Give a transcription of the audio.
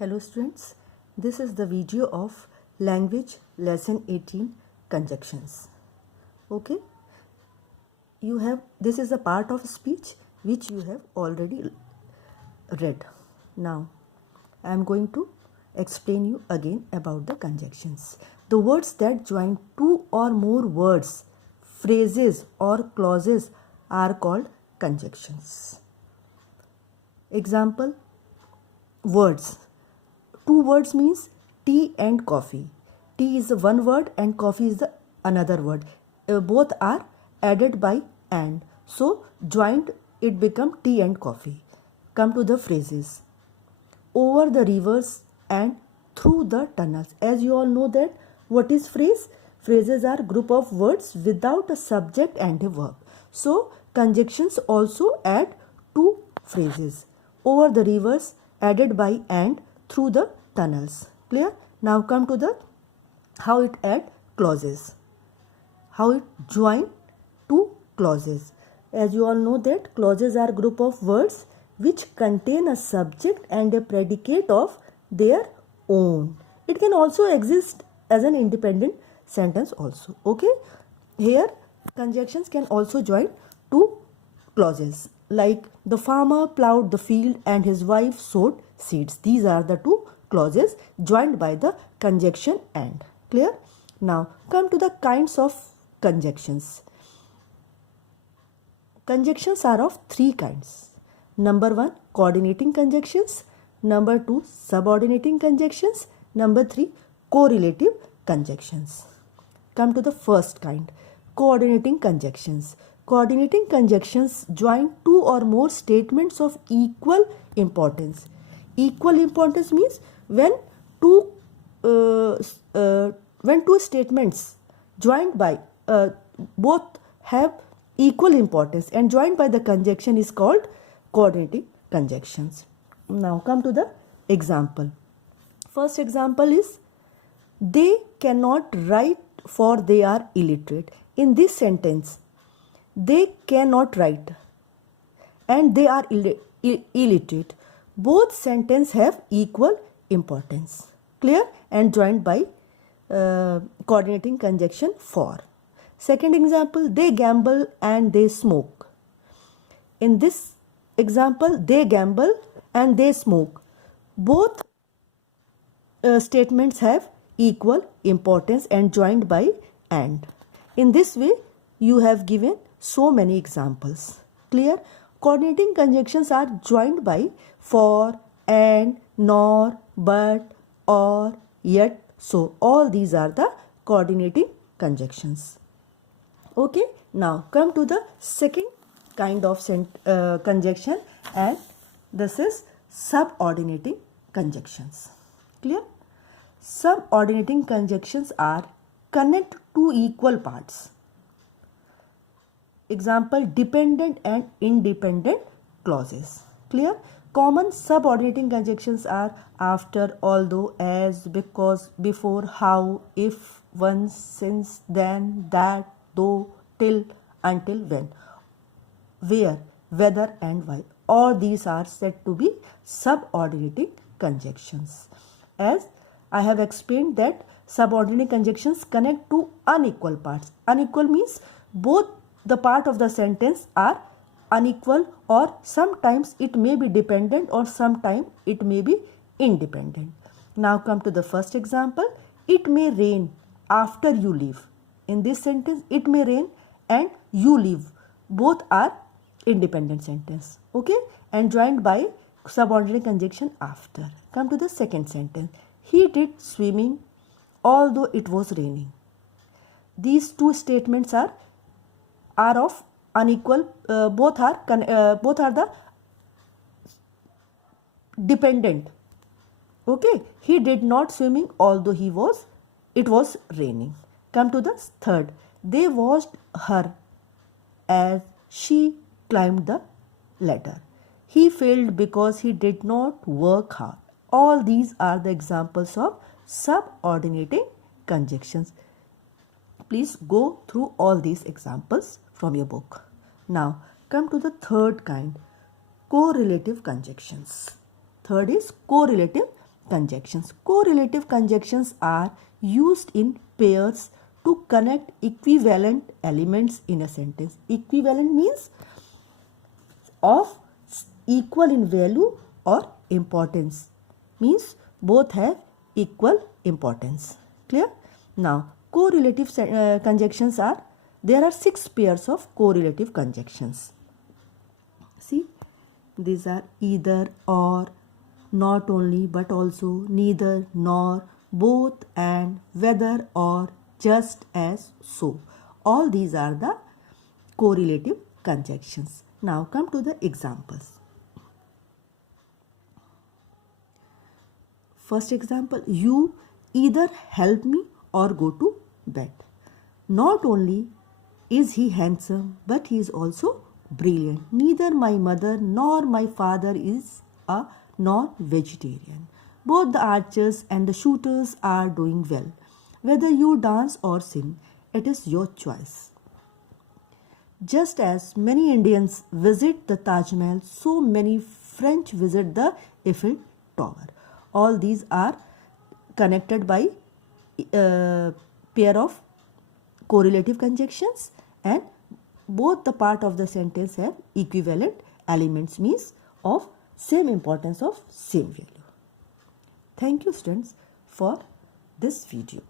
Hello students, this is the video of language lesson 18 conjunctions. Okay, this is a part of speech which you have already read. Now I am going to explain you again about the conjunctions. The words that join two or more words, phrases or clauses are called conjunctions. Example, words. Two words means tea and coffee. Tea is one word and coffee is the another word. Both are added by and. So joined it become tea and coffee. Come to the phrases. Over the rivers and through the tunnels. As you all know that what is phrase? Phrases are group of words without a subject and a verb. So conjunctions also add two phrases. Over the rivers added by and through the tunnels. Clear? Now come to the how it add clauses. How it join two clauses. As you all know that clauses are group of words which contain a subject and a predicate of their own. It can also exist as an independent sentence also. Okay? Here conjunctions can also join two clauses like the farmer plowed the field and his wife sowed seeds. These are the two clauses joined by the conjunction and. Clear? Now come to the kinds of conjunctions. Conjunctions are of three kinds. Number 1, coordinating conjunctions. Number 2, subordinating conjunctions. Number 3, correlative conjunctions. Come to the first kind, coordinating conjunctions. Coordinating conjunctions join two or more statements of equal importance. Equal importance means when two statements joined by both have equal importance and joined by the conjunction is called coordinating conjunctions. Now come to the example. First example is they cannot write for they are illiterate. In this sentence, they cannot write and they are illiterate. Both sentences have equal importance. Clear? And joined by coordinating conjunction for. Second example, they gamble and they smoke. In this example, they gamble and they smoke. Both statements have equal importance and joined by and. In this way, you have given so many examples. Clear? Coordinating conjunctions are joined by for, and, nor, but, or, yet, so. All these are the coordinating conjunctions. Okay, now come to the second kind of conjunction, and this is subordinating conjunctions. Clear? Subordinating conjunctions are connect two equal parts. Example, dependent and independent clauses. Clear? Common subordinating conjunctions are after, although, as, because, before, how, if, once, since, then, that, though, till, until, when, where, whether and why. All these are said to be subordinating conjunctions. As I have explained that subordinating conjunctions connect two unequal parts. Unequal means both the part of the sentence are unequal, or sometimes it may be dependent or sometimes it may be independent. Now come to the first example. It may rain after you leave. In this sentence, it may rain and you leave. Both are independent sentence. Okay? And joined by subordinate conjunction after. Come to the second sentence. He did swimming although it was raining. These two statements are of unequal. Both are the dependent. Okay? He did not swimming although it was raining. Come to the third. They watched her as she climbed the ladder. He failed because he did not work hard. All these are the examples of subordinating conjunctions. Please go through all these examples from your book. Now come to the third kind, correlative conjunctions. Third is correlative conjunctions. Correlative conjunctions are used in pairs to connect equivalent elements in a sentence. Equivalent means of equal in value or importance, means both have equal importance. Clear? Now correlative conjunctions are, there are 6 pairs of correlative conjunctions. See, these are either, or, not only but also, neither, nor, both, and, whether, or, just as, so. All these are the correlative conjunctions. Now come to the examples. First example, you either help me or go to bed. Not only is he handsome, but he is also brilliant. Neither my mother nor my father is a non-vegetarian. Both the archers and the shooters are doing well. Whether you dance or sing, it is your choice. Just as many Indians visit the Taj Mahal, so many French visit the Eiffel Tower. All these are connected by pair of correlative conjunctions, and both the part of the sentence have equivalent elements, means of same importance, of same value. Thank you students for this video.